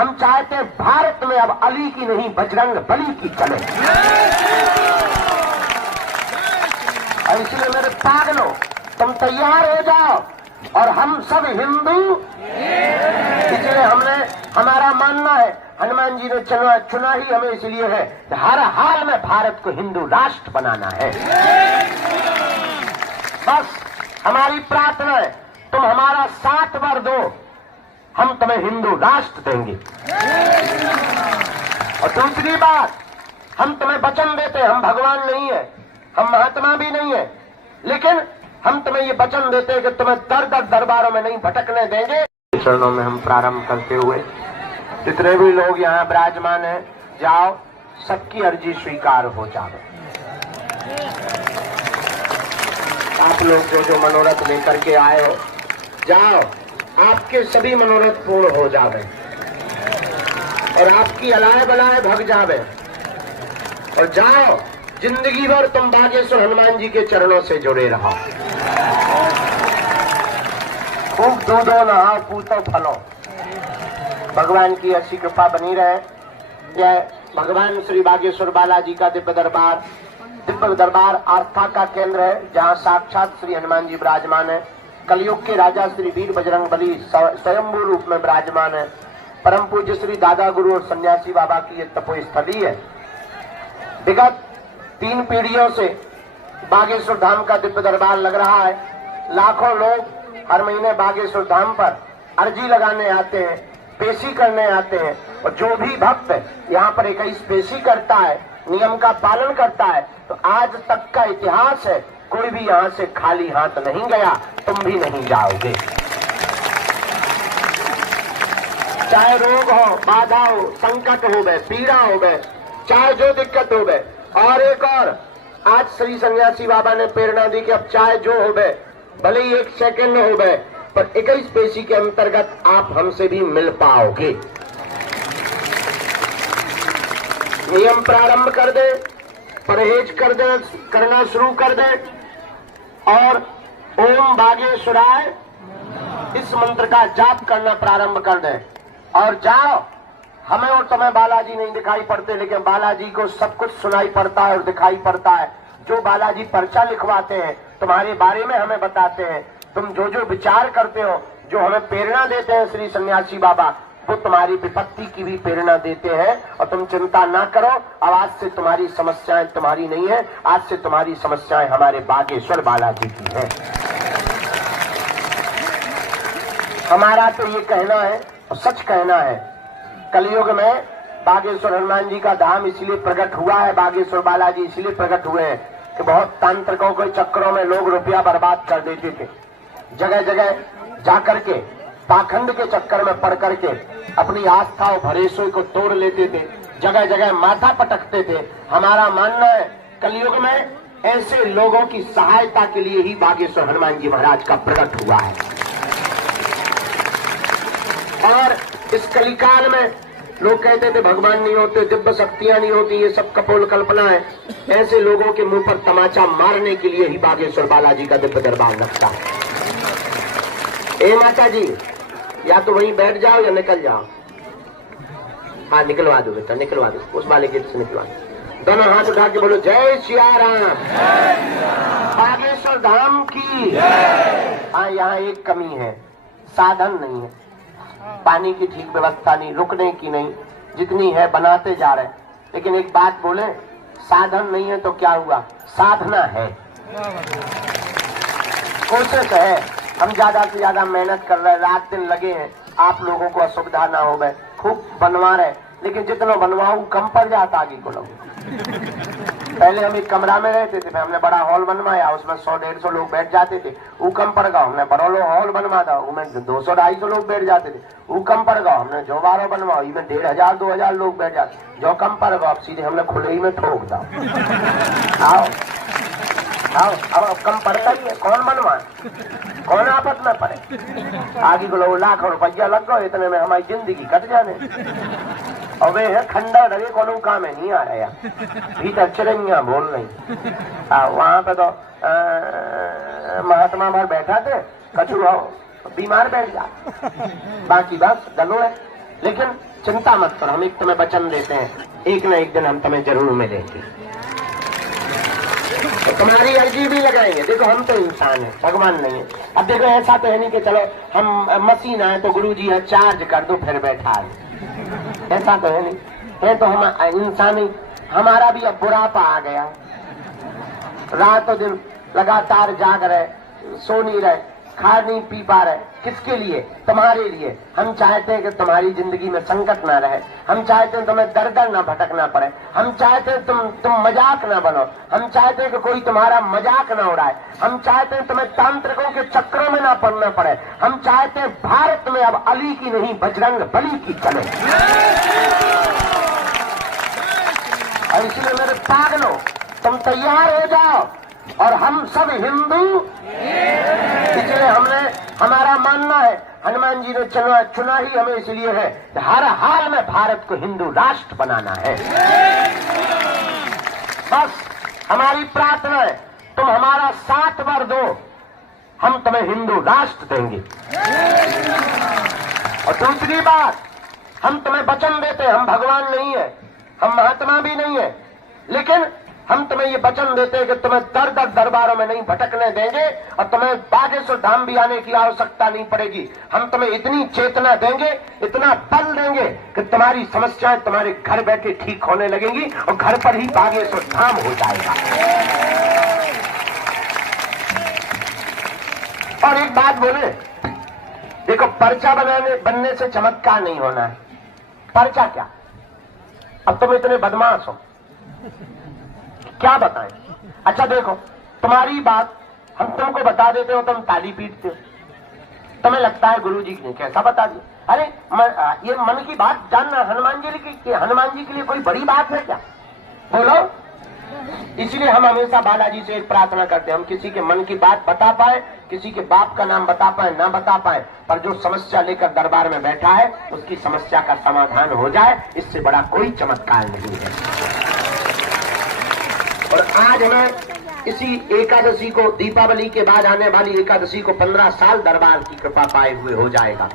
हम चाहते हैं भारत में अब अली की नहीं बजरंग बली की चले। और इसलिए मेरे पागलों, तुम तैयार हो जाओ और हम सब हिंदू। इसलिए हमारा मानना है, हनुमान जी ने चुना ही हमें इसलिए है कि हर हाल में भारत को हिंदू राष्ट्र बनाना है। बस हमारी प्रार्थना है, तुम हमारा साथ वर दो, हम तुम्हें हिंदू राष्ट्र देंगे। और दूसरी बात, हम तुम्हें वचन देते हैं, हम भगवान नहीं है, हम महात्मा भी नहीं है, लेकिन हम तुम्हें ये वचन देते हैं कि तुम्हें दर दर दरबारों में नहीं भटकने देंगे। चरणों में हम प्रारंभ करते हुए जितने भी लोग यहाँ विराजमान हैं, जाओ, सबकी अर्जी स्वीकार हो जाए। आप लोग जो मनोरथ लेकर के आए हो, जाओ, आपके सभी मनोरथ पूर्ण हो जावे और आपकी अलाय बलाय भग जावे। और जाओ, जिंदगी भर तुम बागेश्वर हनुमान जी के चरणों से जुड़े रहो। खूब दूधो नहाओ, पूतो फलो। भगवान की ऐसी कृपा बनी रहे। जय भगवान श्री बागेश्वर बालाजी का दिव्य दरबार आस्था का केंद्र है, जहाँ साक्षात श्री हनुमान जी विराजमान है। कलयुग के राजा श्री वीर बजरंग बली स्वयंभू रूप में विराजमान है। परम पूज्य श्री दादा गुरु और सन्यासी बाबा की ये तपोस्थली है। विगत 3 पीढ़ियों से बागेश्वर धाम का दिव्य दरबार लग रहा है। लाखों लोग हर महीने बागेश्वर धाम पर अर्जी लगाने आते हैं, पेशी करने आते हैं। और जो भी भक्त यहाँ पर 21 पेशी करता है, नियम का पालन करता है, तो आज तक का इतिहास है, कोई भी यहाँ से खाली हाथ नहीं गया, तुम भी नहीं जाओगे। चाहे रोग हो, बाधा हो, संकट हो गए, पीड़ा हो गए, चाहे जो दिक्कत हो गए। और एक और, आज श्री सन्यासी बाबा ने प्रेरणा दी कि अब चाहे जो हो गए, भले ही 1 सेकंड हो गए, पर 21 पेशी के अंतर्गत आप हमसे भी मिल पाओगे। नियम प्रारंभ कर दे, परहेज कर दे, करना शुरू कर दे और ओम बागेश्वराय इस मंत्र का जाप करना प्रारंभ कर दे। और जाओ, हमें और तुम्हें बालाजी नहीं दिखाई पड़ते, लेकिन बालाजी को सब कुछ सुनाई पड़ता है और दिखाई पड़ता है। जो बालाजी पर्चा लिखवाते हैं, तुम्हारे बारे में हमें बताते हैं, तुम जो विचार करते हो, जो हमें प्रेरणा देते हैं श्री सन्यासी बाबा, वो तुम्हारी विपत्ति की भी प्रेरणा देते हैं। और तुम चिंता ना करो, अब आज से तुम्हारी समस्याएं तुम्हारी नहीं है, आज से तुम्हारी समस्याएं हमारे बागेश्वर बालाजी की है। हमारा तो ये कहना है और सच कहना है, कलयुग में बागेश्वर हनुमान जी का धाम इसलिए प्रकट हुआ है, बागेश्वर बालाजी इसलिए प्रकट हुए हैं कि बहुत तांत्रिकों के चक्करों में लोग रुपया बर्बाद कर देते थे। जगह जगह जाकर के पाखंड के चक्कर में पड़ करके अपनी आस्था और भरोसे को तोड़ लेते थे, जगह जगह माथा पटकते थे। हमारा मानना है, कलयुग में ऐसे लोगों की सहायता के लिए ही बागेश्वर हनुमान जी महाराज का प्रकट हुआ है। और इस कलिकाल में लोग कहते थे भगवान नहीं होते, दिव्य शक्तियां नहीं होती, ये सब कपोल कल्पना है। ऐसे लोगों के मुंह पर तमाचा मारने के लिए ही बागेश्वर बालाजी का दिव्य दरबार लगता है। ए माता जी, या तो वहीं बैठ जाओ या निकल जाओ। हाँ, निकलवा दो बेटा, निकलवा दो, उस वाले गेट से निकलवा दो। दोनों हाथ उठा के बोलो जय सिया राम, बागेश्वर धाम की। हाँ, यहाँ एक कमी है, साधन नहीं है, पानी की ठीक व्यवस्था नहीं, रुकने की नहीं, जितनी है बनाते जा रहे हैं। लेकिन एक बात बोले, साधन नहीं है तो क्या हुआ, साधना है, कोशिश है। हम ज्यादा से ज्यादा मेहनत कर रहे हैं, रात दिन लगे हैं, आप लोगों को असुविधा ना हो गए, खूब बनवा रहे, लेकिन जितना बनवाऊं कम पड़ जाता आगे को लोग। पहले हम एक कमरा में रहते थे, हमने बड़ा हॉल बनवाया, उसमें 100-150 लोग बैठ जाते थे, वो कम पड़ गया। हमने बड़ा हॉल बनवा था, उसमें 200-250 लोग बैठ जाते थे, वो कम पड़ गया। हमने जो 12 बनवाओ, इसमें 1500-2000 लोग बैठ जाते, जो कम पड़ गया सीधे हमने खुले ही में ठोक दो। आओ आओ, अब कम पड़ता ही है, कौन बनवाए, कौन आपस में पड़े। आगे को लोग लाखों रुपया लग गए, इतने में हमारी जिंदगी कट जाने। और वे है खंडा लगे, कोनो काम में नहीं आ रहा यार, भीतर चिड़िया बोल रही। वहां पे तो महात्मा भर बैठा थे, कछु बीमार बैठ जा, बाकी बस गलो है। लेकिन चिंता मत करो, हम एक तुम्हें वचन देते हैं, एक न एक दिन हम तुम्हें जरूर मिलेंगे। तो तुम्हारी अर्जी भी लगाएंगे। देखो हम तो इंसान है, भगवान नहीं है। अब देखो ऐसा तो है नहीं कि चलो हम मशीन आए तो गुरु जी है चार्ज कर दो फिर बैठा है, ऐसा तो है नहीं है। तो हम इंसान ही, हमारा भी अब बुढ़ापा आ गया, रातों दिन लगातार जाग रहे, सो नहीं रहे, खा नहीं पी पा रहे। किसके लिए? तुम्हारे लिए। हम चाहते हैं कि तुम्हारी जिंदगी में संकट ना रहे, हम चाहते हैं तुम्हें दर दर ना भटकना पड़े, हम चाहते हैं तुम मजाक ना बनो, हम चाहते हैं कि कोई तुम्हारा मजाक ना उड़ाए, हम चाहते हैं तुम्हें तांत्रिकों के चक्रों में ना पड़ना पड़े, हम चाहते हैं भारत में अब अली की नहीं बजरंग बली की चले। और इसलिए मेरे पागलों, तुम तैयार हो जाओ और हम सब हिंदू। इसलिए हमारा मानना है, हनुमान जी ने चुना ही हमें इसलिए है कि हर हाल में भारत को हिंदू राष्ट्र बनाना है। बस हमारी प्रार्थना है, तुम हमारा साथ भर दो, हम तुम्हें हिंदू राष्ट्र देंगे। और दूसरी बात, हम तुम्हें वचन देते हैं, हम भगवान नहीं है, हम महात्मा भी नहीं है, लेकिन हम तुम्हें ये वचन देते हैं कि तुम्हें दर दर दरबारों में नहीं भटकने देंगे और तुम्हें बागेश्वर धाम भी आने की आवश्यकता नहीं पड़ेगी। हम तुम्हें इतनी चेतना देंगे, इतना बल देंगे कि तुम्हारी समस्याएं तुम्हारे घर बैठे ठीक होने लगेंगी और घर पर ही बागेश्वर धाम हो जाएगा। और एक बात बोले, देखो पर्चा बनने से चमत्कार नहीं होना है। पर्चा क्या? अब तुम इतने बदमाश हो, क्या बताएं? अच्छा देखो, तुम्हारी बात हम तुमको बता देते हो, तुम ताली पीटते हो, तुम्हें लगता है गुरु जी ने कैसा बता दिया। अरे ये मन की बात जानना हनुमान जी के लिए कोई बड़ी बात है क्या? बोलो। इसलिए हम हमेशा बालाजी से एक प्रार्थना करते हैं, हम किसी के मन की बात बता पाए, किसी के बाप का नाम बता पाए ना बता पाए, पर जो समस्या लेकर दरबार में बैठा है उसकी समस्या का समाधान हो जाए, इससे बड़ा कोई चमत्कार नहीं है। और आज हमें इसी एकादशी को, दीपावली के बाद आने वाली एकादशी को 15 साल दरबार की कृपा पाए हुए हो जाएगा।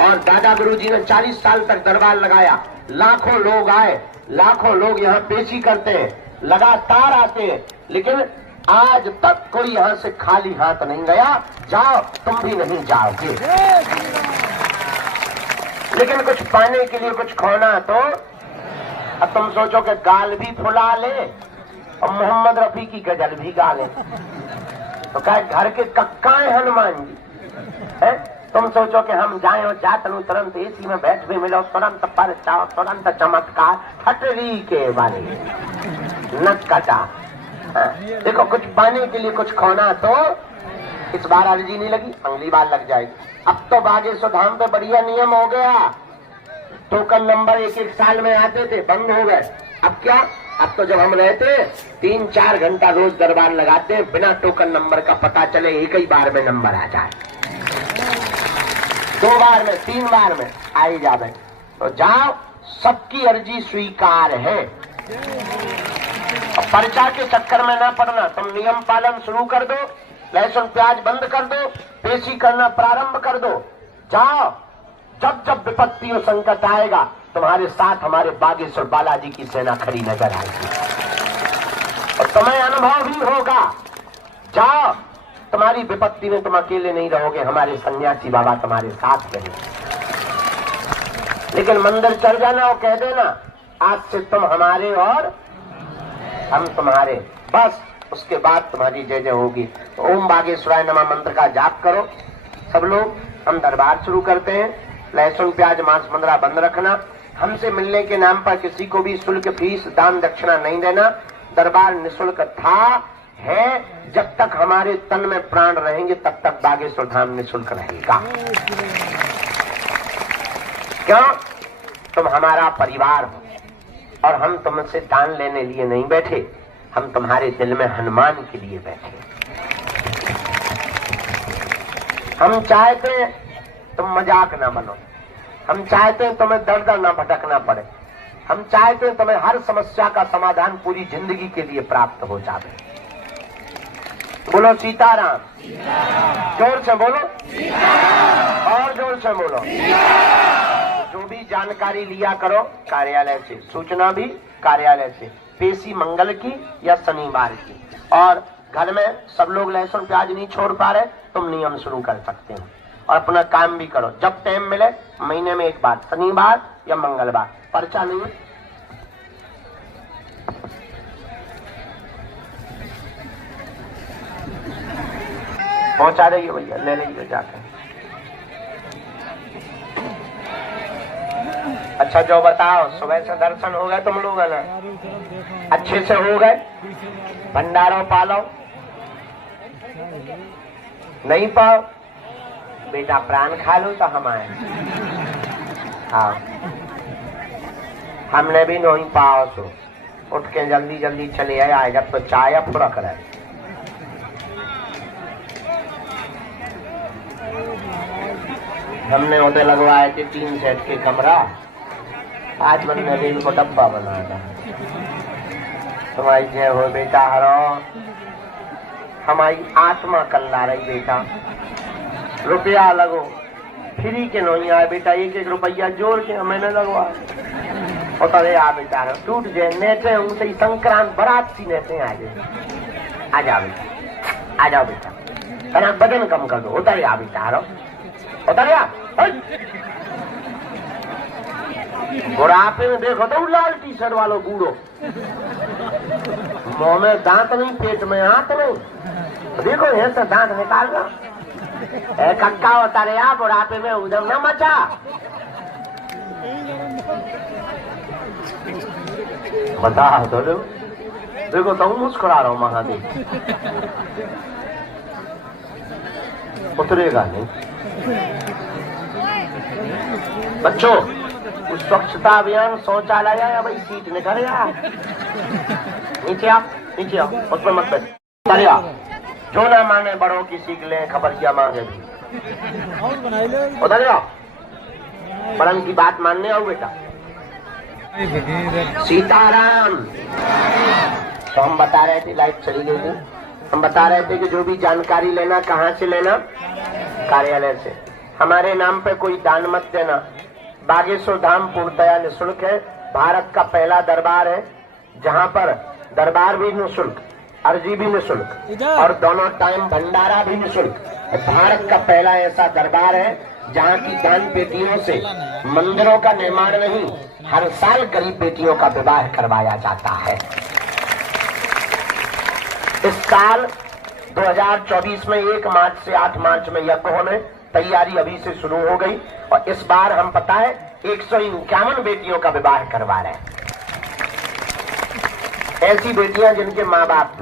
और दादा गुरु जी ने 40 साल तक दरबार लगाया, लाखों लोग आए, लाखों लोग यहाँ पेशी करते हैं, लगातार आते हैं, लेकिन आज तक कोई यहाँ से खाली हाथ नहीं गया। जाओ, तुम भी नहीं जाओगे, लेकिन कुछ पाने के लिए कुछ खोना तो। अब तुम सोचो कि गाल भी फुला ले और मोहम्मद रफी की गजल भी गा ले, तो क्या घर के कक्का है हनुमान जी है? तुम सोचो कि हम जाए और जातनु तुरंत एसी में बैठ भी मिलो, तुरंत परचाओ, तुरंत चमत्कार, ठटरी के वाले नक कटा। देखो कुछ पाने के लिए कुछ खोना तो। इस बार अर्जी नहीं लगी, अगली बार लग जाएगी। अब तो बागेश्वर धाम पे बढ़िया नियम हो गया, टोकन नंबर एक साल में आते थे, बंद हो गए। अब क्या, अब तो जब हम रहते 3-4 घंटा रोज दरबार लगाते हैं, बिना टोकन नंबर का पता चले एक ही बार में नंबर आ जाए, 2 बार में 3 बार में आ ही जावे। तो जाओ, सबकी अर्जी स्वीकार है। और पर्चा के चक्कर में ना पड़ना, तुम नियम पालन शुरू कर दो, लहसुन प्याज बंद कर दो, पेशी करना प्रारंभ कर दो। जाओ, जब जब विपत्ति और संकट आएगा, तुम्हारे साथ हमारे बागेश्वर बालाजी की सेना खड़ी नजर आएगी और तुम्हें अनुभव भी होगा। जाओ, तुम्हारी विपत्ति में तुम अकेले नहीं रहोगे, हमारे सन्यासी बाबा तुम्हारे साथ रहेंगे। लेकिन मंदिर चल जाना और कह देना आज से तुम हमारे और हम तुम्हारे, बस उसके बाद तुम्हारी जय जय होगी। तो ओम बागेश्वराय नमः मंत्र का जाप करो सब लोग। हम दरबार शुरू करते हैं। लहसुन प्याज मांस मंदरा बंद रखना। हमसे मिलने के नाम पर किसी को भी शुल्क फीस दान दक्षिणा नहीं देना। दरबार निःशुल्क था, है, जब तक हमारे तन में प्राण रहेंगे तब तक बागेश्वर धाम निःशुल्क रहेगा। क्यों? तुम हमारा परिवार हो और हम तुमसे दान लेने लिए नहीं बैठे, हम तुम्हारे दिल में हनुमान के लिए बैठे। हम चाहते हैं तुम मजाक ना बनो, हम चाहते हैं तुम्हें दर दर ना भटकना पड़े, हम चाहते हैं तुम्हें हर समस्या का समाधान पूरी जिंदगी के लिए प्राप्त हो जाए। बोलो सीताराम, जोर से बोलो, और जोर से बोलो। जो भी जानकारी लिया करो कार्यालय से, सूचना भी कार्यालय से, पेशी मंगल की या शनिवार की। और घर में सब लोग लहसुन प्याज नहीं छोड़ पा रहे, तुम नियम शुरू कर सकते हो और अपना काम भी करो। जब टाइम मिले महीने में एक बार, शनिवार या मंगलवार, पर्चा नहीं है। पहुंचा देंगे भैया, ले लेंगे जाकर। अच्छा जो बताओ, सुबह से दर्शन हो गए तुम लोग है ना? अच्छे से हो गए? भंडारों पालो नहीं पाओ बेटा, प्राण खा लो तो हम आए। हाँ, हमने भी नहीं पाओ तो उठ के जल्दी जल्दी चले आए, जब तो चाय फुरक रहे। हमने होते लगवाए थे 3 सेट के कमरा, आज मैंने रेल को डब्बा बनाया था। तुम्हारी जय हो बेटा, हरो हमारी आत्मा कल्ला रही बेटा। रुपया लगो फ्री के नहीं आए बेटा, 1-1 रुपया जोड़ के मैंने लगवाया। और तरे आ बेटा टूट जाए नेटे, उनसे संक्रांत बरात सी नेटे आ जाए। आ जाओ बेटा, आ जाओ बेटा, तना बदन कम कर दो। उतरे आ बेटा, हरो उतरे आ। बुढ़ापे में देखो तो लाल टी-शर्ट वालों बूढ़ो, मुंह में दांत नहीं, पेट में हाथ नहीं, देखो ऐसा दांत निकाल रहा। कक्का होता रे आप बुढ़ापे में उधर न मचा। बता तो देखो तो मुस्कुरा रहा हूं महादेव, उतरेगा नहीं। बच्चों उस स्वच्छता अभियान शौचालय या भाई सीट निकल यार, नीचे आओ, नीचे आओ, उसमें मत बैठ। जो ना माने बड़ों की सीख ले, खबर क्या मांगे भी। उधर आओ, बड़न की बात मानने आओ बेटा। सीताराम। तो हम बता रहे थे, लाइट चली गई थी, हम बता रहे थे कि जो भी जानकारी लेना कहाँ से लेना, कार्यालय से। हमारे नाम पे कोई दान मत देना। बागेश्वर धाम पूर्णतया निःशुल्क है, भारत का पहला दरबार है जहाँ पर दरबार भी निःशुल्क, अर्जी भी निःशुल्क और दोनों टाइम भंडारा भी निःशुल्क। भारत का पहला ऐसा दरबार है जहाँ की दान पेटियों से मंदिरों का निर्माण नहीं, हर साल गरीब बेटियों का विवाह करवाया जाता है। इस साल 2024 में 1 मार्च से 8 मार्च में यज्ञ होने, तैयारी अभी से शुरू हो गई और इस बार हम पता है 151 बेटियों का विवाह करवा रहे हैं। ऐसी बेटियां जिनके माँ बाप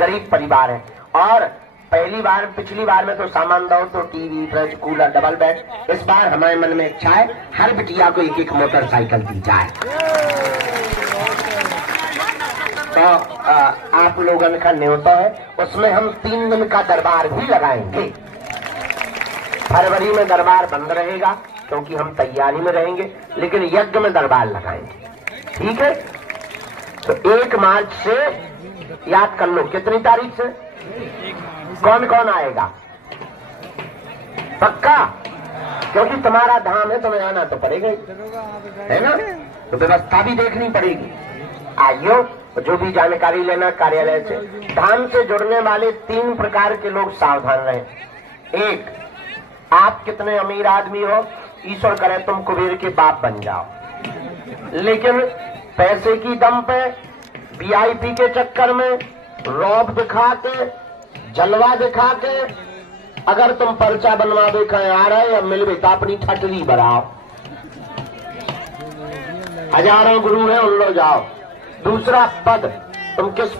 गरीब परिवार है। और पहली बार, पिछली बार में तो सामान दो तो TV, fridge, cooler, double bed. इस बार हमारे मन में इच्छा है हर बिटिया को 1-1 मोटरसाइकिल दी जाए। तो आप लोगों का न्योता है, उसमें हम 3 दिन का दरबार भी लगाएंगे। फरवरी में दरबार बंद रहेगा क्योंकि हम तैयारी में रहेंगे, लेकिन यज्ञ में दरबार लगाएंगे, ठीक है? तो 1 मार्च से याद कर लो, कितनी तारीख से कौन कौन आएगा? पक्का? क्योंकि तुम्हारा धाम है, तुम्हें आना तो पड़ेगा ही, है ना? तो व्यवस्था भी देखनी पड़ेगी। आइयो, जो भी जानकारी लेना कार्यालय से। धाम से जुड़ने वाले 3 प्रकार के लोग सावधान रहें। 1, आप कितने अमीर आदमी हो, ईश्वर करे तुम कुबेर के बाप बन जाओ, लेकिन पैसे की दम पे, वीआईपी के चक्कर में, रौब दिखा के, जलवा दिखा के अगर तुम पर्चा बनवा दे कहीं आ रहे या मिल बेटा अपनी ठटरी बढ़ाओ। हजारों गुरु हैं, उन लो जाओ। दूसरा पद, तुम किस